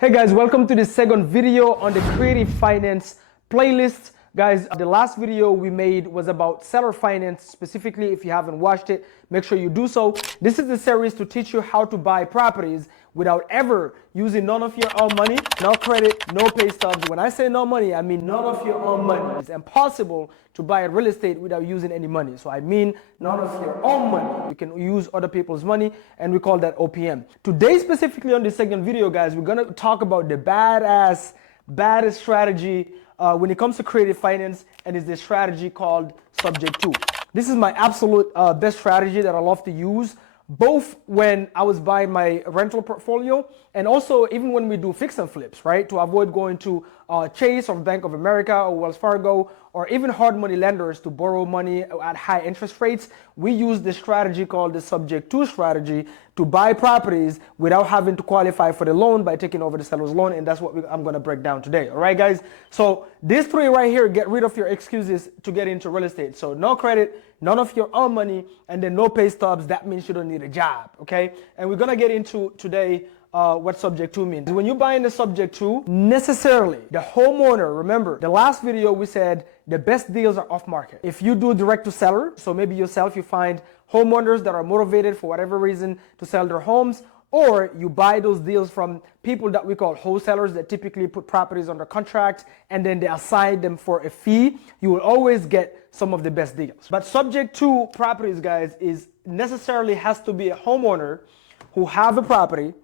Hey guys, welcome to the second video on the creative finance playlist. Guys, the last video we made was about seller finance. Specifically, if you haven't watched it, make sure you do so. This is the series to teach you how to buy properties without ever using none of your own money, no credit, no pay stubs. When I say no money, I mean none of your own money. It's impossible to buy real estate without using any money. So I mean none of your own money. You can use other people's money, and we call that OPM. Today, specifically on this second video, guys, we're gonna talk about the baddest strategy when it comes to creative finance, and it's this strategy called subject to. This is my absolute best strategy that I love to use, both when I was buying my rental portfolio and also even when we do fix and flips, right? To avoid going to Chase or Bank of America or Wells Fargo or even hard money lenders to borrow money at high interest rates, we use this strategy called the subject to strategy to buy properties without having to qualify for the loan by taking over the seller's loan, and that's what I'm gonna break down today, all right guys? So these three right here, get rid of your excuses to get into real estate. So no credit, none of your own money, and then no pay stubs. That means you don't need a job, okay? And we're gonna get into today what subject to means. When you're buying the subject to, necessarily the homeowner, remember the last video we said the best deals are off market. If you do direct to seller, so maybe yourself, you find homeowners that are motivated for whatever reason to sell their homes, or you buy those deals from people that we call wholesalers that typically put properties under contract and then they assign them for a fee, you will always get some of the best deals. But subject to properties, guys, is necessarily has to be a homeowner who have a property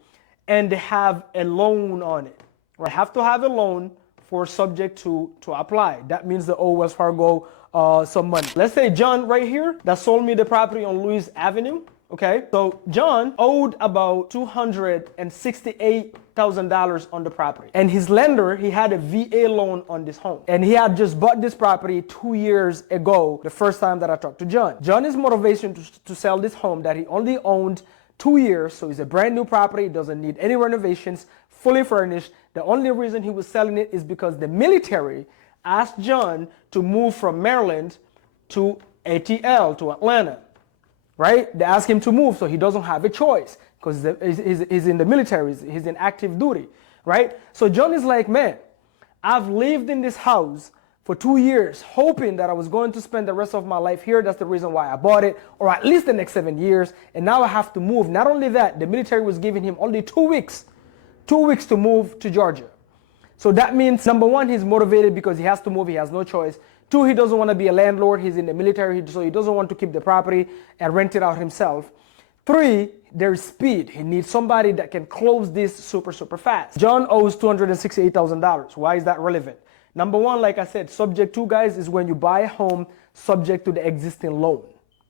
and they have a loan on it. Right? Have to have a loan for subject to apply. That means the owe Wells Fargo some money. Let's say John right here that sold me the property on Louis Avenue. Okay, so John owed about $268,000 on the property. And his lender, he had a VA loan on this home. And he had just bought this property 2 years ago, the first time that I talked to John. John's motivation to sell this home that he only owned 2 years, so it's a brand new property, doesn't need any renovations, fully furnished. The only reason he was selling it is because the military asked John to move from Maryland to ATL, to Atlanta. Right? They ask him to move, so he doesn't have a choice because he's in the military, he's in active duty, right? So John is like, man, I've lived in this house for 2 years, hoping that I was going to spend the rest of my life here. That's the reason why I bought it, or at least the next 7 years, and now I have to move. Not only that, the military was giving him only 2 weeks to move to Georgia. So that means, number one, he's motivated because he has to move, he has no choice. 2, he doesn't want to be a landlord. He's in the military, so he doesn't want to keep the property and rent it out himself. 3, there's speed. He needs somebody that can close this super fast. John owes $268,000. Why is that relevant? Number one, like I said, subject to, guys, is when you buy a home subject to the existing loan.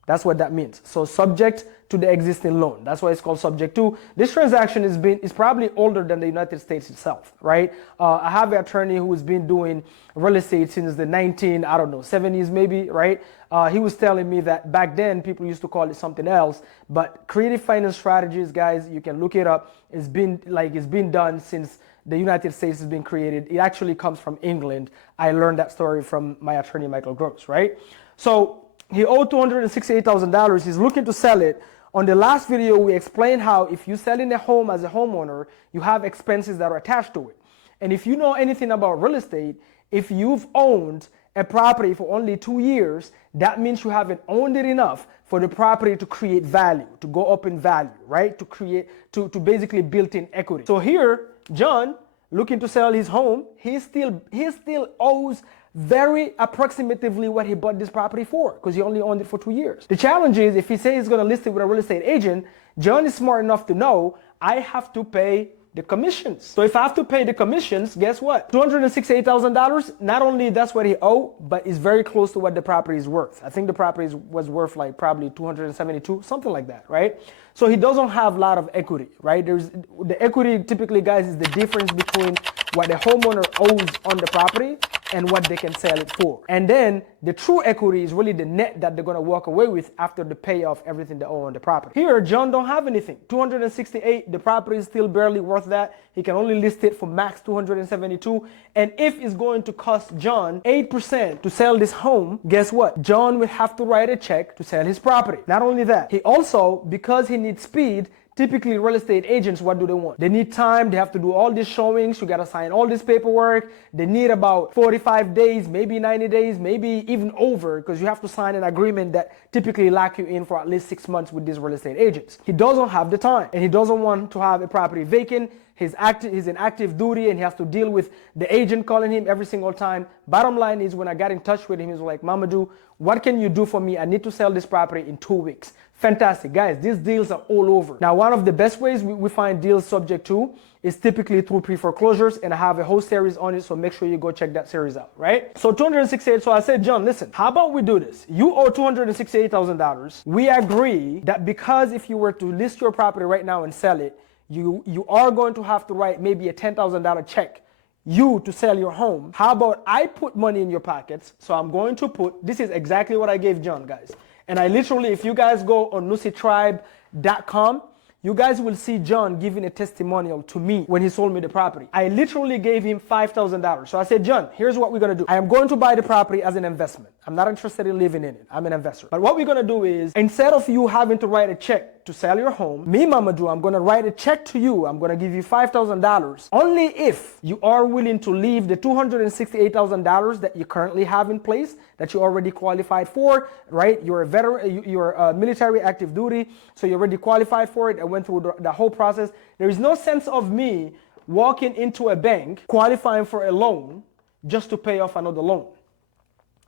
That's what that means. So subject to the existing loan. That's why it's called subject to. This transaction is probably older than the United States itself, right? I have an attorney who has been doing real estate since the 70s maybe, right? He was telling me that back then people used to call it something else, but creative finance strategies, guys, you can look it up. It's been done since the United States has been created. It actually comes from England. I learned that story from my attorney, Michael Gross, right? So he owed $268,000. He's looking to sell it. On the last video, we explained how if you're selling a home as a homeowner, you have expenses that are attached to it. And if you know anything about real estate, if you've owned a property for only 2 years, that means you haven't owned it enough for the property to create value, to go up in value, right? To basically build in equity. So here, John, looking to sell his home, he still owes very approximatively what he bought this property for, because he only owned it for 2 years. The challenge is, if he says he's gonna list it with a real estate agent, John is smart enough to know I have to pay the commissions. So if I have to pay the commissions, guess what? $268,000, not only that's what he owed, but it's very close to what the property is worth. I think the property was worth like probably 272, something like that, right? So he doesn't have a lot of equity, right? The equity typically, guys, is the difference between what the homeowner owes on the property and what they can sell it for. And then the true equity is really the net that they're gonna walk away with after the payoff everything they owe on the property. Here, John don't have anything. 268, the property is still barely worth that. He can only list it for max 272. And if it's going to cost John 8% to sell this home, guess what? John will have to write a check to sell his property. Not only that, he also, because he needs speed, typically real estate agents, what do they want? They need time. They have to do all these showings. You got to sign all this paperwork. They need about 45 days, maybe 90 days, maybe even over, because you have to sign an agreement that typically lock you in for at least 6 months with these real estate agents. He doesn't have the time, and he doesn't want to have a property vacant. He's in active duty, and he has to deal with the agent calling him every single time. Bottom line is, when I got in touch with him, he was like, Mamadou, what can you do for me? I need to sell this property in 2 weeks. Fantastic. Guys, these deals are all over. Now, one of the best ways we find deals subject to is typically through pre-foreclosures, and I have a whole series on it, so make sure you go check that series out, right? So 268, so I said, John, listen, how about we do this? You owe $268,000. We agree that because if you were to list your property right now and sell it, you are going to have to write maybe a $10,000 check to sell your home. How about I put money in your pockets? So I'm going to put, this is exactly what I gave John, guys. And I literally, if you guys go on nusitribe.com, you guys will see John giving a testimonial to me when he sold me the property. I literally gave him $5,000. So I said, John, here's what we're going to do. I am going to buy the property as an investment. I'm not interested in living in it. I'm an investor. But what we're going to do is, instead of you having to write a check to sell your home, me, Mamadou, I'm going to write a check to you. I'm going to give you $5,000 only if you are willing to leave the $268,000 that you currently have in place, that you already qualified for, right? You're a veteran, you're a military active duty, so you're already qualified for it. I went through the whole process. There is no sense of me walking into a bank, qualifying for a loan just to pay off another loan.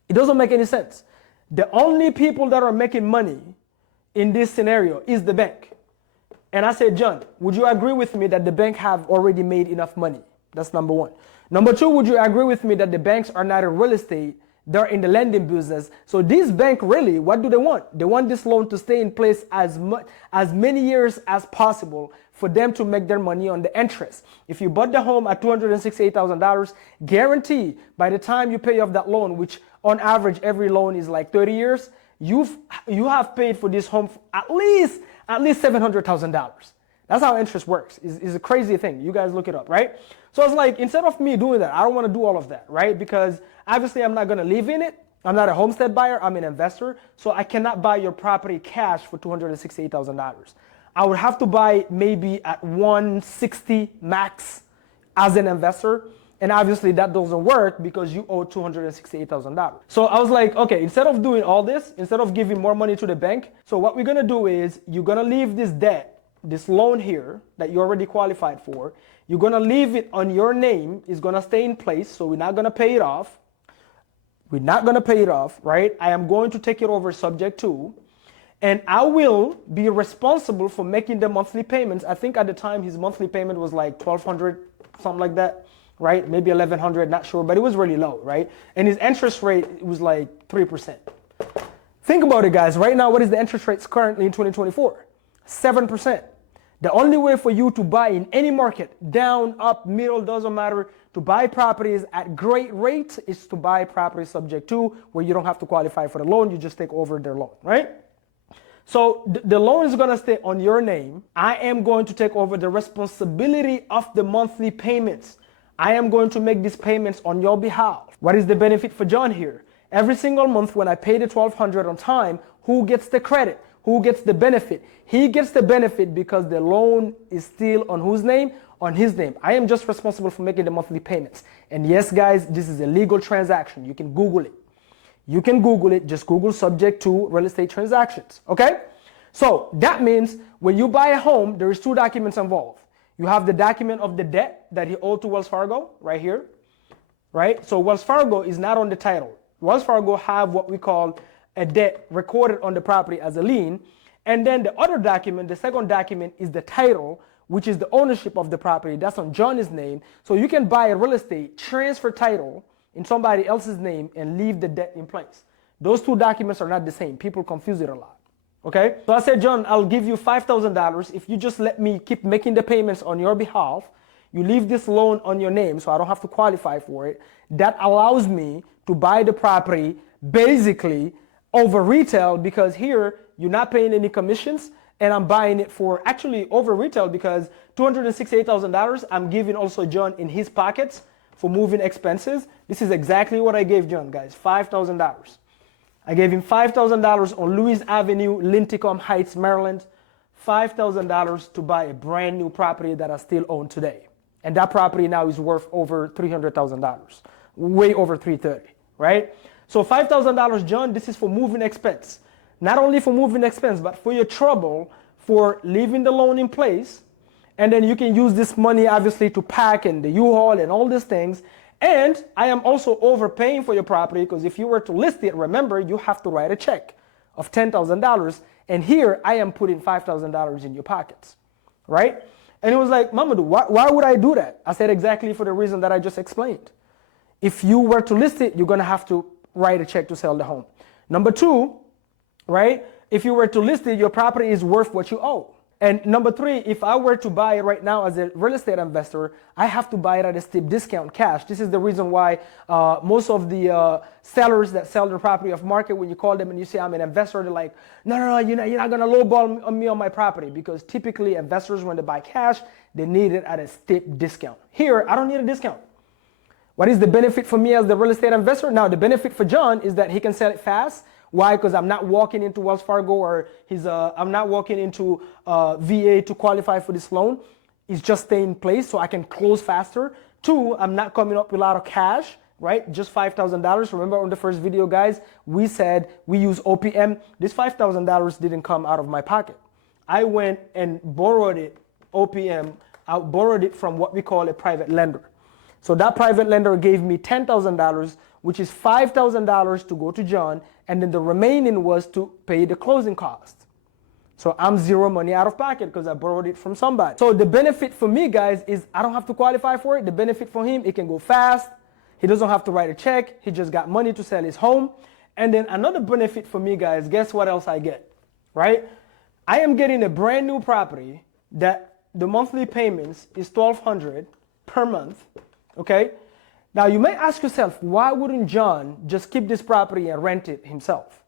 It doesn't make any sense. The only people that are making money in this scenario is the bank. And I said, John, would you agree with me that the bank have already made enough money? That's number one. Number two, would you agree with me that the banks are not in real estate? They're in the lending business. So this bank really, what do they want? They want this loan to stay in place as many years as possible for them to make their money on the interest. If you bought the home at $268,000, guarantee by the time you pay off that loan, which on average every loan is like 30 years, you have paid for this home for at least $700,000. That's how interest works. It's a crazy thing. You guys look it up, right? So it's like, instead of me doing that, I don't want to do all of that, right? Because obviously I'm not going to live in it. I'm not a homestead buyer. I'm an investor. So I cannot buy your property cash for $268,000. I would have to buy maybe at $160 max as an investor. And obviously that doesn't work because you owe $268,000. So I was like, okay, instead of doing all this, instead of giving more money to the bank, so what we're going to do is you're going to leave this debt, this loan here that you already qualified for, you're going to leave it on your name. It's going to stay in place. So we're not going to pay it off. We're not going to pay it off, right? I am going to take it over subject to, and I will be responsible for making the monthly payments. I think at the time his monthly payment was like $1,200, something like that, right? Maybe $1,100, not sure, but it was really low, right? And his interest rate was like 3%. Think about it, guys. Right now, what is the interest rates currently in 2024? 7%. The only way for you to buy in any market, down, up, middle, doesn't matter, to buy properties at great rates is to buy properties subject to, where you don't have to qualify for the loan, you just take over their loan, right? So the loan is going to stay on your name. I am going to take over the responsibility of the monthly payments. I am going to make these payments on your behalf. What is the benefit for John here? Every single month when I pay the $1,200 on time, who gets the credit? Who gets the benefit? He gets the benefit because the loan is still on whose name? On his name. I am just responsible for making the monthly payments. And yes, guys, this is a legal transaction. You can Google it. You can Google it. Just Google subject to real estate transactions. Okay? So that means when you buy a home, there is 2 documents involved. You have the document of the debt that he owed to Wells Fargo right here. Right? So Wells Fargo is not on the title. Wells Fargo have what we call a debt recorded on the property as a lien. And then the other document, the second document, is the title, which is the ownership of the property. That's on John's name. So you can buy a real estate, transfer title in somebody else's name, and leave the debt in place. Those 2 documents are not the same. People confuse it a lot. Okay? So I said, John, I'll give you $5,000 if you just let me keep making the payments on your behalf. You leave this loan on your name so I don't have to qualify for it. That allows me to buy the property basically over retail, because here you're not paying any commissions, and I'm buying it for actually over retail because $268,000 I'm giving also John in his pockets for moving expenses. This is exactly what I gave John, guys, $5,000. I gave him $5,000 on Lewis Avenue, Linticombe Heights, Maryland. $5,000 to buy a brand new property that I still own today. And that property now is worth over $300,000, way over 330, right? So $5,000, John, this is for moving expense. Not only for moving expense, but for your trouble, for leaving the loan in place. And then you can use this money, obviously, to pack and the U-Haul and all these things. And I am also overpaying for your property because if you were to list it, remember, you have to write a check of $10,000. And here I am putting $5,000 in your pockets, right? And he was like, Mamadou, why would I do that? I said, exactly for the reason that I just explained. If you were to list it, you're going to have to write a check to sell the home. Number two, right? If you were to list it, your property is worth what you owe. And number three, if I were to buy it right now as a real estate investor, I have to buy it at a steep discount cash. This is the reason why most of the sellers that sell their property off market, when you call them and you say, I'm an investor, they're like, no, you're not going to lowball me on my property. Because typically investors, when they buy cash, they need it at a steep discount. Here, I don't need a discount. What is the benefit for me as the real estate investor? Now, the benefit for John is that he can sell it fast. Why? Because I'm not walking into Wells Fargo or I'm not walking into VA to qualify for this loan. It's just staying in place so I can close faster. Two, I'm not coming up with a lot of cash, right? Just $5,000. Remember on the first video, guys, we said we use OPM. This $5,000 didn't come out of my pocket. I went and borrowed it, OPM. I borrowed it from what we call a private lender. So that private lender gave me $10,000, which is $5,000 to go to John, and then the remaining was to pay the closing costs. So I'm zero money out of pocket because I borrowed it from somebody. So the benefit for me, guys, is I don't have to qualify for it. The benefit for him, it can go fast. He doesn't have to write a check. He just got money to sell his home. And then another benefit for me, guys, guess what else I get, right? I am getting a brand new property that the monthly payments is $1,200 per month, okay? Now, you may ask yourself, why wouldn't John just keep this property and rent it himself?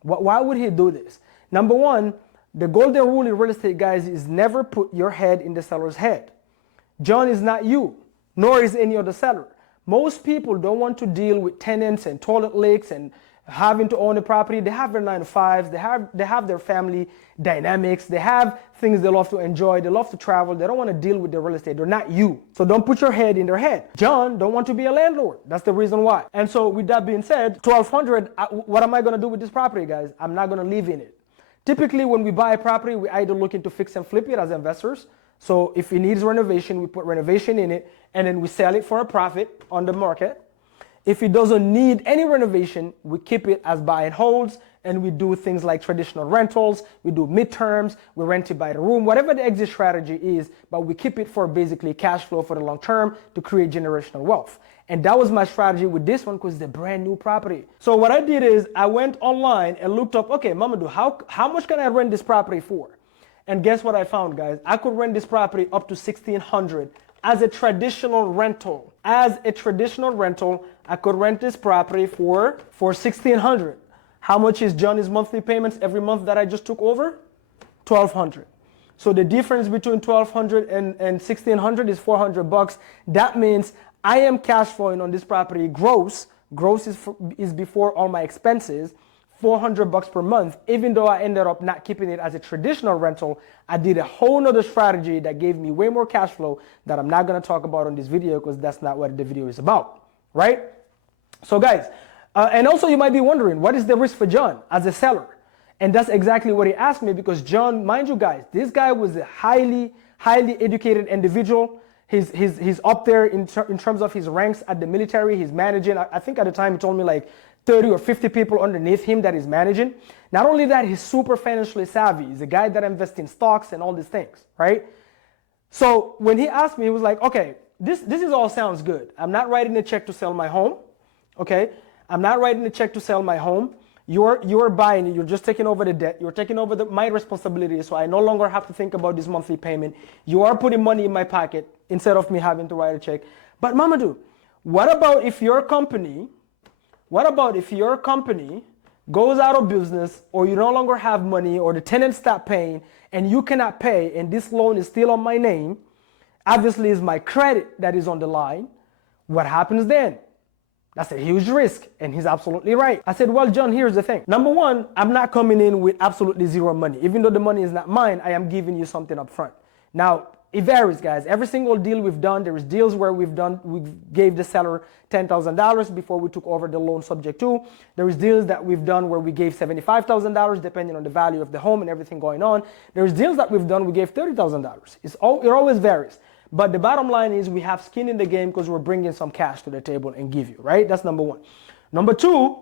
Why would he do this? Number one, the golden rule in real estate, guys, is never put your head in the seller's head. John is not you, nor is any other seller. Most people don't want to deal with tenants and toilet leaks and having to own a property. They have their 9-to-5s, they have their family dynamics, they have things they love to enjoy, they love to travel, they don't want to deal with the real estate. They're not you. So don't put your head in their head. John don't want to be a landlord. That's the reason why. And so with that being said, $1,200, what am I going to do with this property, guys? I'm not going to live in it. Typically, when we buy a property, we either looking to fix and flip it as investors. So if it needs renovation, we put renovation in it, and then we sell it for a profit on the market. If it doesn't need any renovation, we keep it as buy and holds, and we do things like traditional rentals, we do midterms, we rent it by the room, whatever the exit strategy is, but we keep it for basically cash flow for the long term to create generational wealth. And that was my strategy with this one because it's a brand new property. So what I did is I went online and looked up, okay, Mamadou, how much can I rent this property for? And guess what I found, guys? I could rent this property up to $1,600 as a traditional rental. As a traditional rental, I could rent this property for $1,600. How much is Johnny's monthly payments every month that I just took over? $1,200. So the difference between $1,200 and $1,600 is $400. That means I am cash flowing on this property gross. Gross is before all my expenses. $400 per month. Even though I ended up not keeping it as a traditional rental, I did a whole nother strategy that gave me way more cash flow that I'm not going to talk about on this video because that's not what the video is about, right? So guys, and also you might be wondering, what is the risk for John as a seller? And that's exactly what he asked me because John, mind you guys, this guy was a highly educated individual. He's up there in terms of his ranks at the military. He's managing, I think at the time he told me like 30 or 50 people underneath him that he's managing. Not only that, he's super financially savvy. He's a guy that invests in stocks and all these things, right? So when he asked me, he was like, okay, this is all sounds good. I'm not writing a check to sell my home, okay? I'm not writing a check to sell my home. You're buying it. You're just taking over the debt. You're taking over my responsibility, so I no longer have to think about this monthly payment. You are putting money in my pocket instead of me having to write a check. But Mamadou, what about if your company goes out of business or you no longer have money or the tenants stop paying and you cannot pay and this loan is still on my name? Obviously, it's my credit that is on the line. What happens then? That's a huge risk. And he's absolutely right. I said, well, John, here's the thing. Number one, I'm not coming in with absolutely zero money. Even though the money is not mine, I am giving you something up front. Now, it varies, guys. Every single deal we've done, there is deals where we gave the seller $10,000 before we took over the loan subject to. There is deals that we've done where we gave $75,000 depending on the value of the home and everything going on. There's deals that we've done we gave $30,000. It always varies. But the bottom line is we have skin in the game because we're bringing some cash to the table and give you, right? That's number one. Number two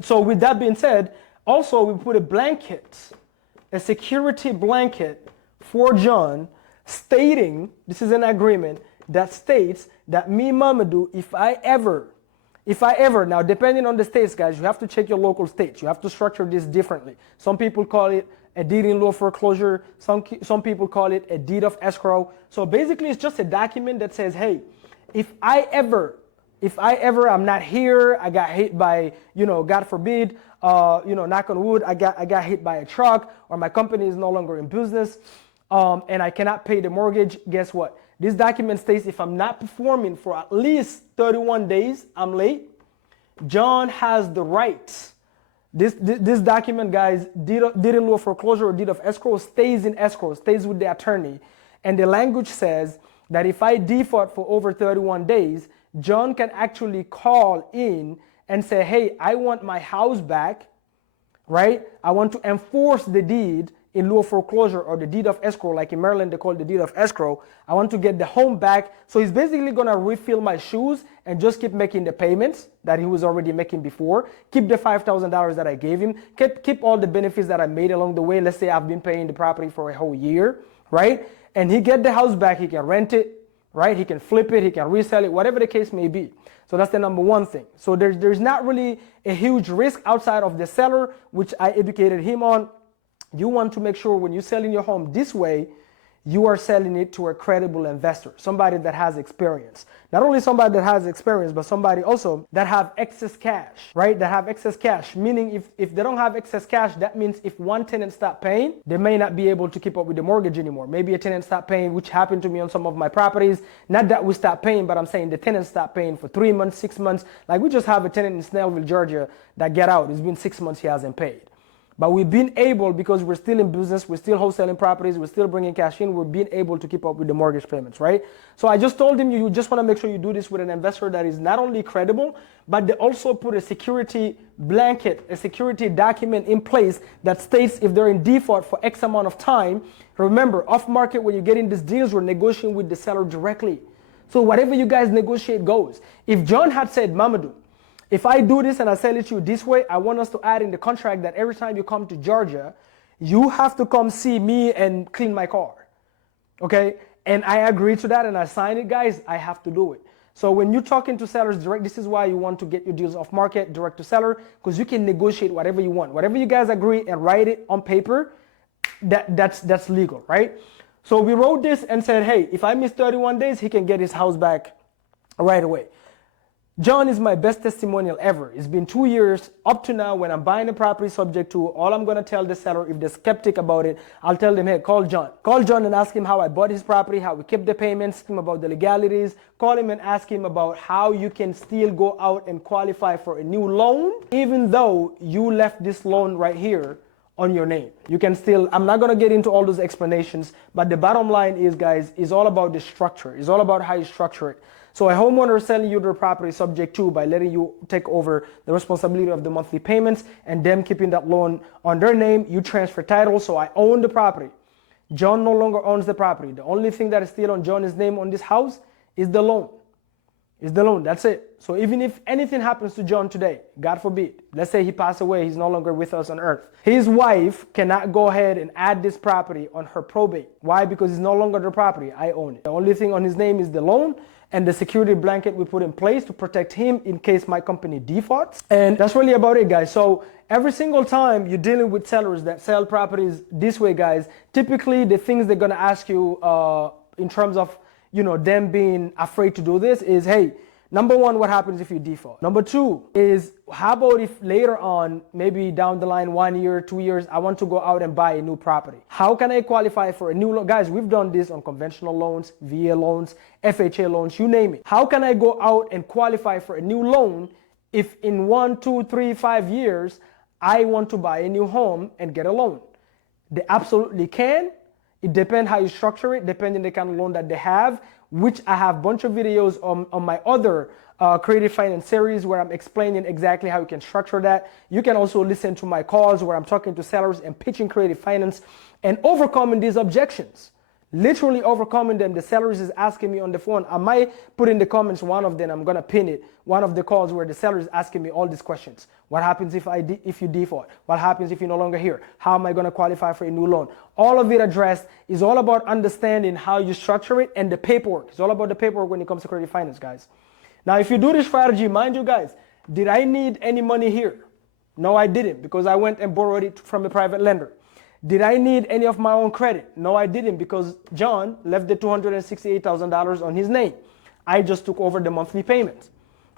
so with that being said, also we put a security blanket for John stating, this is an agreement that states that me, Mamadou, if I ever, now depending on the states, guys, you have to check your local states. You have to structure this differently. Some people call it a deed in lieu of foreclosure. Some people call it a deed of escrow. So basically it's just a document that says, hey, if I ever I'm not here, I got hit by, God forbid, knock on wood, I got hit by a truck, or my company is no longer in business, and I cannot pay the mortgage, guess what? This document states if I'm not performing for at least 31 days, I'm late, John has the right. This document, guys, deed in lieu of foreclosure or deed of escrow stays in escrow, stays with the attorney. And the language says that if I default for over 31 days, John can actually call in and say, hey, I want my house back, right? I want to enforce the deed in lieu of foreclosure or the deed of escrow, like in Maryland they call it the deed of escrow. I want to get the home back. So he's basically gonna refill my shoes and just keep making the payments that he was already making before. Keep the $5,000 that I gave him. Keep all the benefits that I made along the way. Let's say I've been paying the property for a whole year, right? And he get the house back, he can rent it, right? He can flip it, he can resell it, whatever the case may be. So that's the number one thing. So there's not really a huge risk outside of the seller, which I educated him on. You want to make sure when you're selling your home this way, you are selling it to a credible investor, somebody that has experience. Not only somebody that has experience, but somebody also that have excess cash, right? That have excess cash, meaning if they don't have excess cash, that means if one tenant stop paying, they may not be able to keep up with the mortgage anymore. Maybe a tenant stop paying, which happened to me on some of my properties. Not that we stopped paying, but I'm saying the tenant stopped paying for 3 months, 6 months. Like we just have a tenant in Snellville, Georgia that get out. It's been 6 months he hasn't paid. But we've been able, because we're still in business, we're still wholesaling properties, we're still bringing cash in, we're being able to keep up with the mortgage payments, right? So I just told him, you just want to make sure you do this with an investor that is not only credible, but they also put a security blanket, a security document in place that states if they're in default for X amount of time. Remember, off market, when you get in these deals, we're negotiating with the seller directly. So whatever you guys negotiate goes. If John had said, Mamadou, if I do this and I sell it to you this way, I want us to add in the contract that every time you come to Georgia, you have to come see me and clean my car, okay? And I agree to that and I sign it, guys, I have to do it. So when you're talking to sellers direct, this is why you want to get your deals off market, direct to seller, because you can negotiate whatever you want. Whatever you guys agree and write it on paper, that's legal, right? So we wrote this and said, hey, if I miss 31 days, he can get his house back right away. John is my best testimonial ever. It's been 2 years up to now when I'm buying a property subject to. All I'm going to tell the seller, if they're skeptic about it, I'll tell them, hey, call John. Call John and ask him how I bought his property, how we kept the payments, him about the legalities. Call him and ask him about how you can still go out and qualify for a new loan, even though you left this loan right here on your name. You can still, I'm not going to get into all those explanations, but the bottom line is, guys, is all about the structure. It's all about how you structure it. So a homeowner is selling you their property subject to by letting you take over the responsibility of the monthly payments and them keeping that loan on their name. You transfer title, so I own the property. John no longer owns the property. The only thing that is still on John's name on this house is the loan. Is the loan, that's it. So even if anything happens to John today, God forbid, let's say he passed away, he's no longer with us on earth. His wife cannot go ahead and add this property on her probate. Why? Because it's no longer the property, I own it. The only thing on his name is the loan and the security blanket we put in place to protect him in case my company defaults. And that's really about it, guys. So every single time you're dealing with sellers that sell properties this way, guys, typically the things they're gonna ask you in terms of them being afraid to do this is, hey, Number one, what happens if you default? Number two is, how about if later on, maybe down the line, 1 year, 2 years, I want to go out and buy a new property. How can I qualify for a new loan? Guys, we've done this on conventional loans, VA loans, FHA loans, you name it. How can I go out and qualify for a new loan if in 1, 2, 3, 5 years, I want to buy a new home and get a loan? They absolutely can. It depends how you structure it, depending on the kind of loan that they have, which I have a bunch of videos on my other creative finance series where I'm explaining exactly how you can structure that. You can also listen to my calls where I'm talking to sellers and pitching creative finance and overcoming these objections. Literally overcoming them. The sellers is asking me on the phone. I might put in the comments one of them. I'm gonna pin it. One of the calls where the seller is asking me all these questions. What happens if you default? What happens if you're no longer here? How am I gonna qualify for a new loan? All of it addressed. Is all about understanding how you structure it and the paperwork. It's all about the paperwork when it comes to creative finance, guys. Now, if you do this strategy, mind you, guys, did I need any money here? No, I didn't, because I went and borrowed it from a private lender. Did I need any of my own credit? No, I didn't, because John left the $268,000 on his name. I just took over the monthly payments,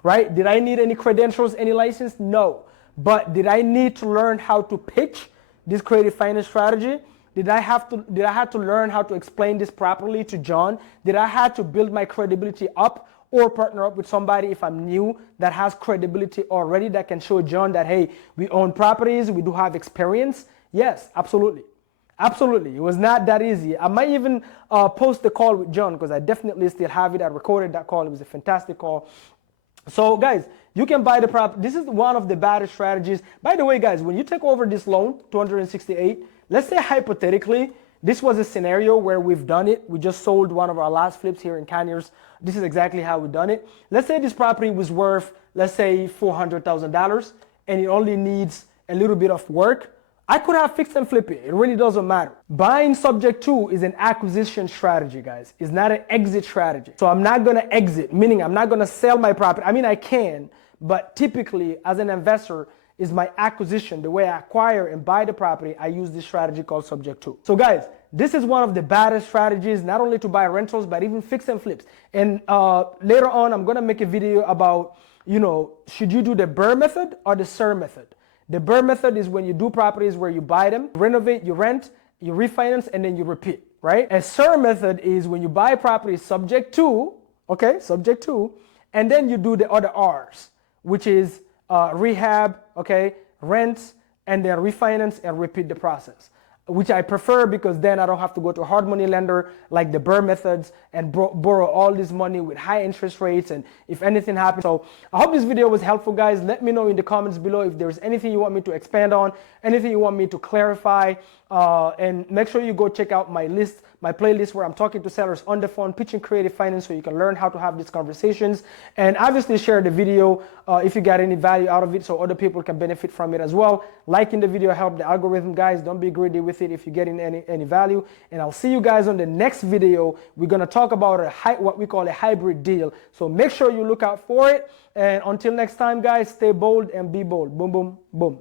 right? Did I need any credentials, any license? No. But did I need to learn how to pitch this creative finance strategy? Did I have to learn how to explain this properly to John? Did I have to build my credibility up or partner up with somebody if I'm new that has credibility already that can show John that, hey, we own properties, we do have experience? Yes, absolutely. Absolutely. It was not that easy. I might even post the call with John because I definitely still have it. I recorded that call. It was a fantastic call. So guys, you can buy the property. This is one of the baddest strategies. By the way, guys, when you take over this loan, 268, let's say hypothetically, this was a scenario where we've done it. We just sold one of our last flips here in Conyers. This is exactly how we've done it. Let's say this property was worth, let's say $400,000 and it only needs a little bit of work. I could have fixed and flip it. It really doesn't matter. Buying subject to is an acquisition strategy, guys. It's not an exit strategy. So I'm not going to exit, meaning I'm not going to sell my property. I mean, I can, but typically as an investor is my acquisition. The way I acquire and buy the property, I use this strategy called subject to. So guys, this is one of the baddest strategies, not only to buy rentals, but even fix and flips. And later on, I'm going to make a video about, should you do the BRRRR method or the SIR method? The BRRRR method is when you do properties where you buy them, renovate, you rent, you refinance, and then you repeat, right? A SIR method is when you buy properties subject to, and then you do the other R's, which is rehab, rent, and then refinance and repeat the process, which I prefer because then I don't have to go to a hard money lender like the BRRRR methods and borrow all this money with high interest rates and if anything happens. So I hope this video was helpful, guys. Let me know in the comments below if there's anything you want me to expand on, anything you want me to clarify, and make sure you go check out my playlist where I'm talking to sellers on the phone, pitching creative finance so you can learn how to have these conversations. And obviously share the video if you got any value out of it so other people can benefit from it as well. Liking the video help the algorithm, guys. Don't be greedy with it if you're getting any value. And I'll see you guys on the next video. We're going to talk about what we call a hybrid deal. So make sure you look out for it. And until next time, guys, stay bold and be bold. Boom, boom, boom.